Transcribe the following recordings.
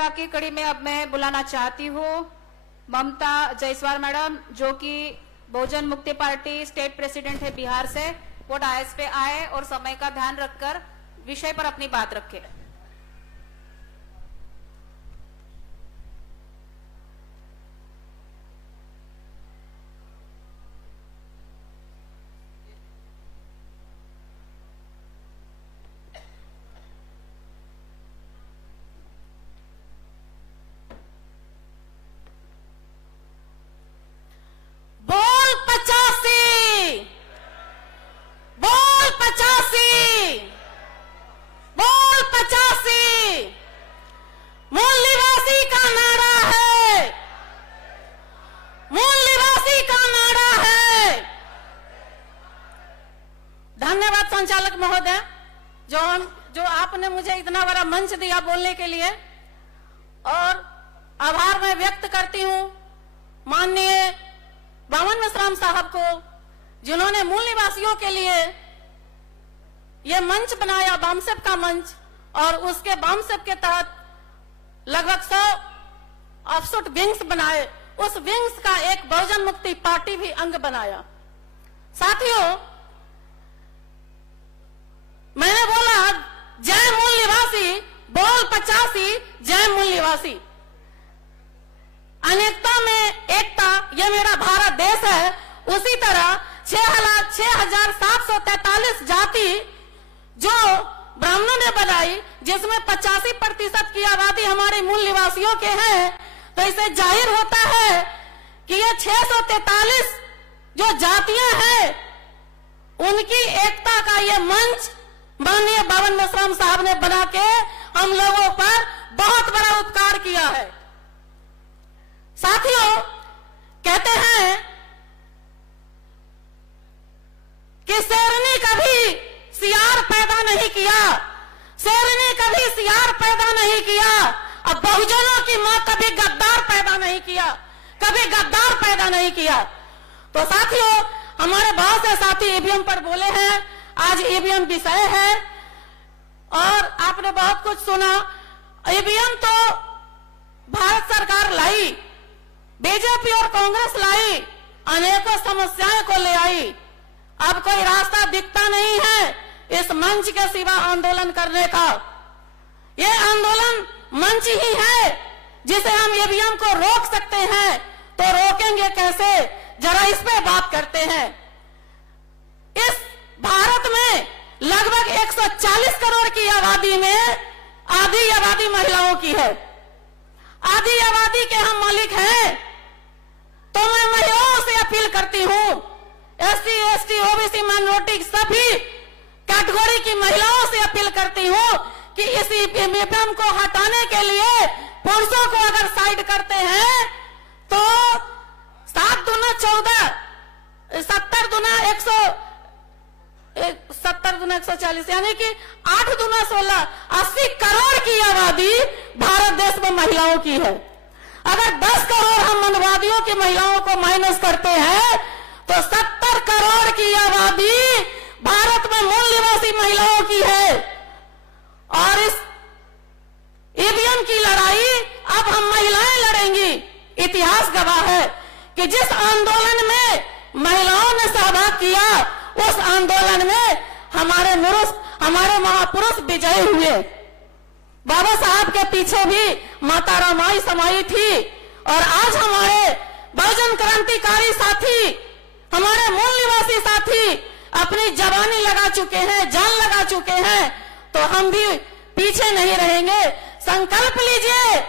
वक्ता की कड़ी में अब मैं बुलाना चाहती हूँ ममता जायसवाल मैडम, जो कि बहुजन मुक्ति पार्टी स्टेट प्रेसिडेंट है बिहार से। वो डायस पे आए और समय का ध्यान रखकर विषय पर अपनी बात रखे। संचालक महोदय, जो आपने मुझे इतना बड़ा मंच दिया बोलने के लिए, और आभार मैं व्यक्त करती हूँ माननीय बावन मेश्राम साहब को, जिन्होंने मूल निवासियों के लिए ये मंच बनाया, बामसेप का मंच, और उसके बामसेप के तहत लगभग 100 ऑफशूट विंग्स बनाए। उस विंग्स का एक बहुजन मुक्ति पार्टी भी अंग बनाया। साथियों, मैंने बोला जय मूल निवासी, बोल 85, जय मूल निवासी। अनेकता में एकता, ये मेरा भारत देश है। उसी तरह 6,743 जाति जो ब्राह्मणों ने बनाई, जिसमें 85% की आबादी हमारे मूल निवासियों के हैं, तो इसे जाहिर होता है कि ये 643 जो जातियां हैं, उनकी एकता का ये मंच माननीय बावन मेश्राम साहब ने बना के हम लोगों पर बहुत बड़ा उपकार किया है। साथियों, कहते हैं कि शेरनी कभी सियार पैदा नहीं किया, शेरनी कभी सियार पैदा नहीं किया, अब बहुजनों की मां कभी गद्दार पैदा नहीं किया, कभी गद्दार पैदा नहीं किया। तो साथियों, हमारे बहुत से साथी ईवीएम पर बोले हैं, आज ईवीएम विषय है और आपने बहुत कुछ सुना। ईवीएम तो भारत सरकार लाई, बीजेपी और कांग्रेस लाई, अनेकों समस्याएं को ले आई। अब कोई रास्ता दिखता नहीं है इस मंच के सिवा आंदोलन करने का। ये आंदोलन मंच ही है जिसे हम ईवीएम को रोक सकते हैं। तो रोकेंगे कैसे, जरा इस पे बात करते हैं। इस भारत में लगभग 140 करोड़ की आबादी में आधी आबादी महिलाओं की है। आधी आबादी के हम मालिक हैं। तो मैं महिलाओं से अपील करती हूं, एससी, एसटी, ओबीसी, माइनॉरिटी सभी कैटेगरी की महिलाओं से अपील करती हूं कि इस ईवीएम को हटाने के लिए पुरुषों को अगर साइड करते हैं तो 7 दूना 14, 70 दूना 140, यानी कि 8 दूना 16, 80 करोड़ की आबादी भारत देश में महिलाओं की है। अगर 10 करोड़ हम मनवादियों की महिलाओं को माइनस करते हैं तो 70 करोड़ की आबादी भारत में मूल निवासी महिलाओं की है। और इस ईवीएम की लड़ाई अब हम महिलाएं लड़ेंगी। इतिहास गवाह है कि जिस आंदोलन में महिलाओं ने सहभाग किया, उस आंदोलन में हमारे महापुरुष विजयी हुए। बाबा साहब के पीछे भी माता रामाई समाई थी। और आज हमारे बहुजन क्रांतिकारी साथी, हमारे मूल निवासी साथी अपनी जवानी लगा चुके हैं, जान लगा चुके हैं। तो हम भी पीछे नहीं रहेंगे। संकल्प लीजिए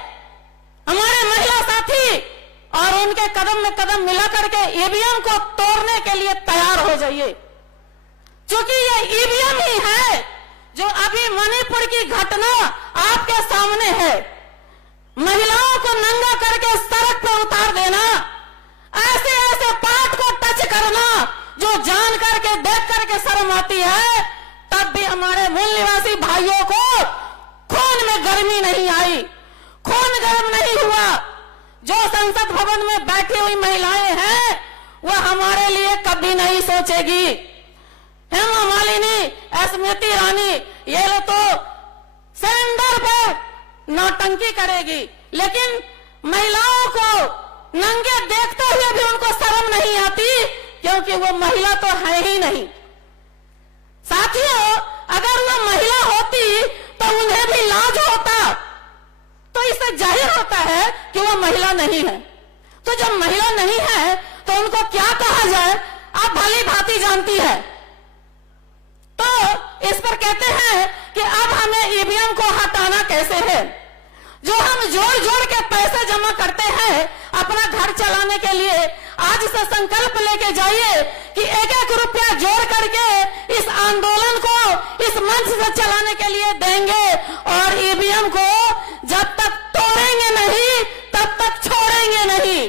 हमारे महिला साथी, और उनके कदम में कदम मिला करके ईवीएम को तोड़ने के लिए तैयार हो जाइए। क्योंकि ये ईवीएम ही है जो अभी मणिपुर की घटना आपके सामने है। महिलाओं को नंगा करके सड़क पर उतार देना, ऐसे ऐसे पार्ट को टच करना जो जान करके देख करके शर्म आती है। तब भी हमारे मूल निवासी भाइयों को खून में गर्मी नहीं आई, खून गर्म नहीं हुआ। जो संसद भवन में बैठी हुई महिलाएं हैं, वह हमारे लिए कभी नहीं सोचेगी। हेमा मालिनी, स्मृति ईरानी, ये लोग तो सिलेंडर पर नौटंकी करेगी, लेकिन महिलाओं को नंगे देखते हुए भी उनको शर्म नहीं आती, क्योंकि वो महिला तो है ही नहीं। साथियों, अगर वो महिला होती तो उन्हें भी लाज होता, तो इससे जाहिर होता है कि वो महिला नहीं है। तो जब महिला नहीं है तो उनको क्या कहा जाए, आप भली भांति जानती है। तो इस पर कहते हैं कि अब हमें ईवीएम को हटाना कैसे है। जो हम जोड़ जोड़ के पैसे जमा करते हैं अपना घर चलाने के लिए, आज से संकल्प लेके जाइए कि एक एक रुपया जोड़ करके इस आंदोलन को इस मंच से चलाने के लिए देंगे, और ईवीएम को जब तक तोड़ेंगे नहीं तब तक छोड़ेंगे नहीं,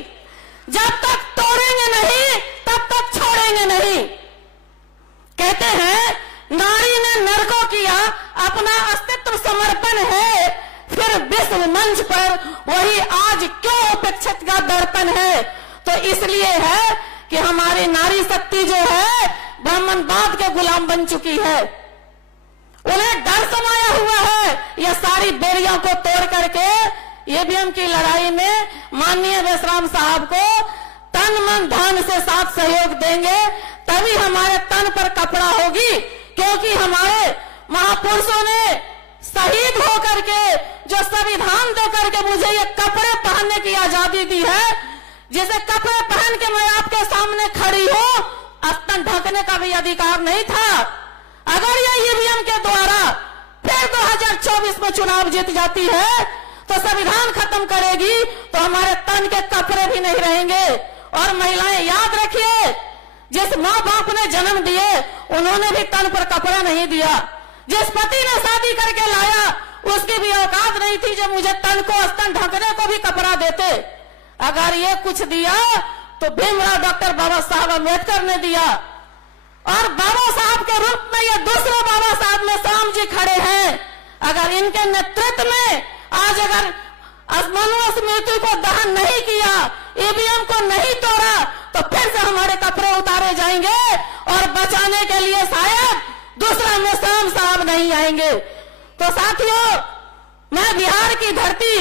जब तक तोड़ेंगे नहीं तब तक छोड़ेंगे नहीं। कहते हैं नारी ने नर को किया अपना अस्तित्व समर्पण है, फिर विश्व मंच पर वही आज क्यों उपेक्षित का दर्पण है। तो इसलिए है कि हमारी नारी शक्ति जो है ब्राह्मणवाद के गुलाम बन चुकी है, उन्हें डर समाया हुआ है। यह सारी बेड़ियों को तोड़ करके ईवीएम की लड़ाई में माननीय विश्राम साहब को तन मन धन से साथ सहयोग देंगे, तभी हमारे तन पर कपड़ा होगी। क्योंकि हमारे महापुरुषों ने शहीद होकर के जो संविधान दे करके मुझे ये कपड़े पहनने की आजादी दी है, जिसे कपड़े पहन के मैं आपके सामने खड़ी हूं, स्तन ढकने का भी अधिकार नहीं था। अगर ये ईवीएम के द्वारा फिर 2024 में चुनाव जीत जाती है तो संविधान खत्म करेगी, तो हमारे तन के कपड़े भी नहीं रहेंगे। और महिलाएं याद रखिए, जिस माँ बाप ने जन्म दिए उन्होंने भी तन पर कपड़ा नहीं दिया, जिस पति ने शादी करके लाया उसकी भी औकात नहीं थी जो मुझे तन को स्तन ढकने को भी कपड़ा देते। अगर ये कुछ दिया तो भीमराव डॉक्टर बाबा साहब अम्बेडकर ने दिया, और बाबा साहब के रूप में ये दूसरे बाबा साहब में श्याम जी खड़े हैं। अगर इनके नेतृत्व में आज अगर मनु स्मृति को दहन नहीं किया, ईवीएम को नहीं तोड़ा, तो फिर से हमारे कपड़े उतारे जाएंगे और बचाने के लिए शायद दूसरा में श्याम साहब नहीं आएंगे। तो साथियों, मैं बिहार की धरती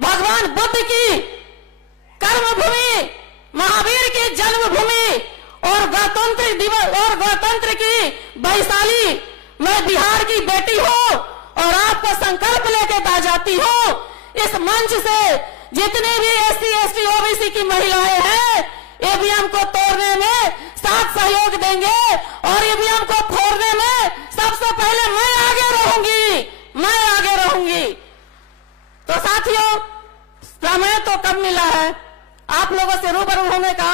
भगवान बुद्ध की कर्मभूमि, महावीर की जन्मभूमि और गणतंत्र दिवस और गणतंत्र की वैशाली, मैं बिहार की बेटी हूँ और आपको संकल्प लेके दा जाती हूँ। इस मंच से जितने भी SC ST OBC की महिलाएं हैं, ईवीएम को तोड़ने में साथ सहयोग देंगे, और ईवीएम को फोड़ने में सबसे पहले मैं आगे रहूंगी, मैं आगे रहूंगी। तो साथियों, समय तो कब मिला है आप लोगों से रूबरू होने का।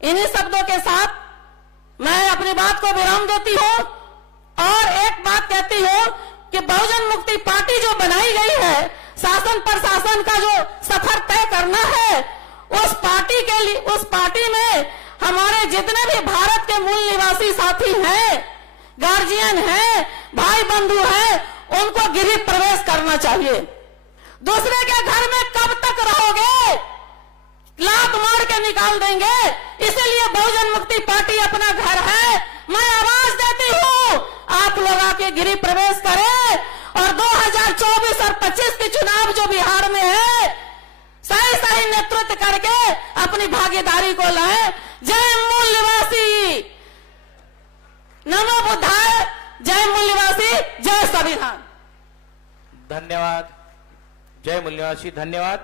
इन्हीं शब्दों के साथ मैं अपनी बात को विराम देती हूँ और एक बात कहती हूँ कि बहुजन मुक्ति पार्टी जो बनाई गई है, शासन प्रशासन का जो सफर तय करना है, उस पार्टी में हमारे जितने भी भारत के मूल निवासी साथी हैं, गार्जियन हैं, भाई बंधु हैं, उनको गृह प्रवेश करना चाहिए। दूसरे के घर में कब तक रहोगे, लात मार के निकाल देंगे। इसीलिए बहुजन मुक्ति पार्टी अपना घर है। मैं आवाज देती हूँ, आप लोग आके गृह प्रवेश करें और 2024 और 25 के चुनाव जो बिहार में है, सही सही नेतृत्व करके अपनी भागीदारी को लाए। जय मूल निवासी, नमो बुद्धाय, जय मूल निवासी, जय संविधान। धन्यवाद। जय मूल निवासी, धन्यवाद।